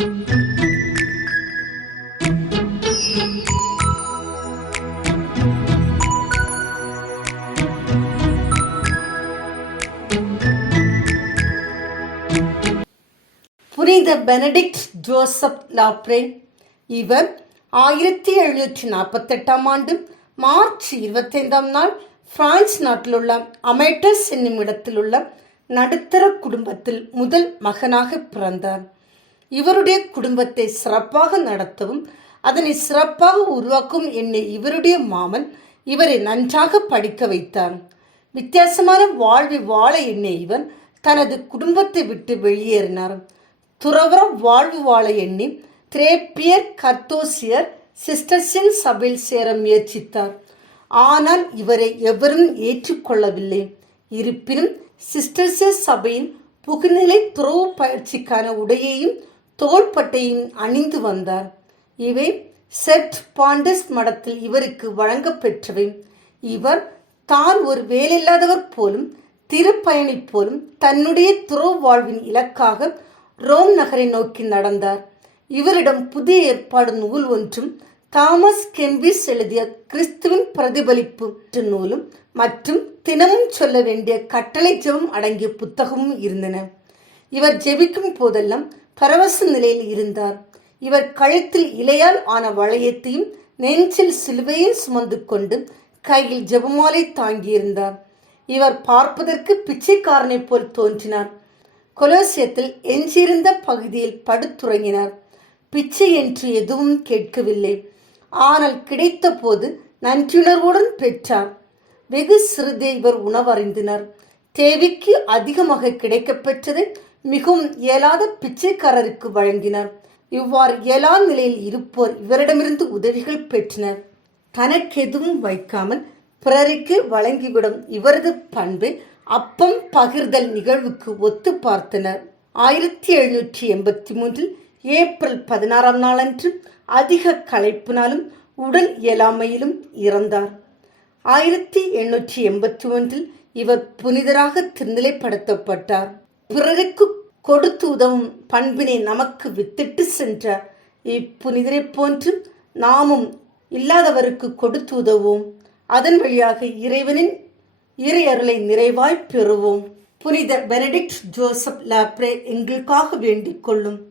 புனித Benedict Joseph லாப்ரே. இவர் ஆயிரத்தி எழுநூற்றி நாற்பத்தெட்டாம் ஆண்டு மார்ச் இருபத்தைந்தாம் நாள் பிரான்ஸ் நாட்டிலுள்ள அமேட்டஸ் என்னும் இடத்தில் உள்ள நடுத்தர குடும்பத்தில் முதல் மகனாக பிறந்தார். இவருடைய குடும்பத்தை சிறப்பாக நடத்தவும் அதனை சிறப்பாக உருவாக்கும் என்னை இவருடைய மாமன் இவரை நன்றாக படிக்க வைத்தார். வித்தியாசமான வாழ்வை வாழ என்னை இவர் தனது குடும்பத்தை விட்டு வெளியேறினார். துறவர வாழ்வு வாழ எண்ணி திரேப்பியர் கர்த்தோசியர் சிஸ்டர்ஸின் சபையில் சேர முயற்சித்தார். ஆனால் இவரை எவரும் ஏற்றுக்கொள்ளவில்லை. இருப்பினும் சிஸ்டர்ஸஸ் சபையின் புகுநிலை துறவு பயிற்சிக்கான உடையையும் தோள்பட்டையின் அணிந்து வந்தார். இவை செட் பாண்டஸ் மடத்தில் இவருக்கு வழங்கப்பெற்றவை இவர் தான் ஒரு வேலையில்லாதவர் போலும் திருப்பயணி போலும் தன்னுடைய துறவு வாழ்வின் இலக்காக ரோம் நகரை நோக்கி நடந்தார். இவரிடம் புதிய ஏற்பாடு நூல் ஒன்றும் தாமஸ் கெம்பிஸ் எழுதிய கிறிஸ்துவின் பிரதிபலிப்பு நூலும் மற்றும் தினமும் சொல்ல வேண்டிய கட்டளை ஜெபம் அடங்கிய புத்தகமும் இருந்தன. இவர் ஜெபிக்கும் போதெல்லாம் பரவச நிலையில் இருந்தார். இவர் கழுத்தில் இலையால் ஆன வளையத்தையும் நெஞ்சில் சிலுவையும் சுமந்து கொண்டு கையில் ஜெபமாலை தாங்கியிருந்தார். இவர் பார்ப்பதற்கு பிச்சைக்காரனைப் போல் தோன்றினார். கொலோசியத்தில் எஞ்சியிருந்த பகுதியில் படுத்துறங்கினார். பிச்சை என்று எதுவும் கேட்கவில்லை. ஆனால் கிடைத்த போது நன்றியுணர்வுடன் பெற்றார். வெகு சிறிதே இவர் உணவறிந்தினார். தேவைக்கு அதிகமாக கிடைக்கப்பெற்றதை மிகவும் இயலாத பிச்சைக்காரருக்கு வழங்கினார். இவ்வாறு இயலா நிலையில் இருப்போர் இவரிடமிருந்து உதவிகள் பெற்றனர். தனக்கெதுவும் வைக்காமல் பிறருக்கு வழங்கிவிடும் இவரது பண்பு அப்பம் பகிர்தல் நிகழ்வுக்கு ஒத்து பார்த்தனர். ஆயிரத்தி எழுநூற்றி எண்பத்தி மூன்றில் ஏப்ரல் பதினாறாம் நாளன்று அதிக களைப்பினாலும் உடல் இயலாமையிலும் இறந்தார். ஆயிரத்தி எண்ணூற்றி எண்பத்தி ஒன்றில் இவர் புனிதராக திருநிலைப்படுத்தப்பட்டார். பிறருக்கு கொடுத்து உதவும் பண்பினை நமக்கு வித்திட்டு சென்ற இப்புனிதரைப் போன்று நாமும் இல்லாதவருக்கு கொடுத்து உதவும் அதன் வழியாக இறைவனின் இறையருளை நிறைவாய் பெறுவோம். புனித பெனடிக்ட் ஜோசப் லாப்ரே எங்களுக்காக வேண்டிக் கொள்ளும்.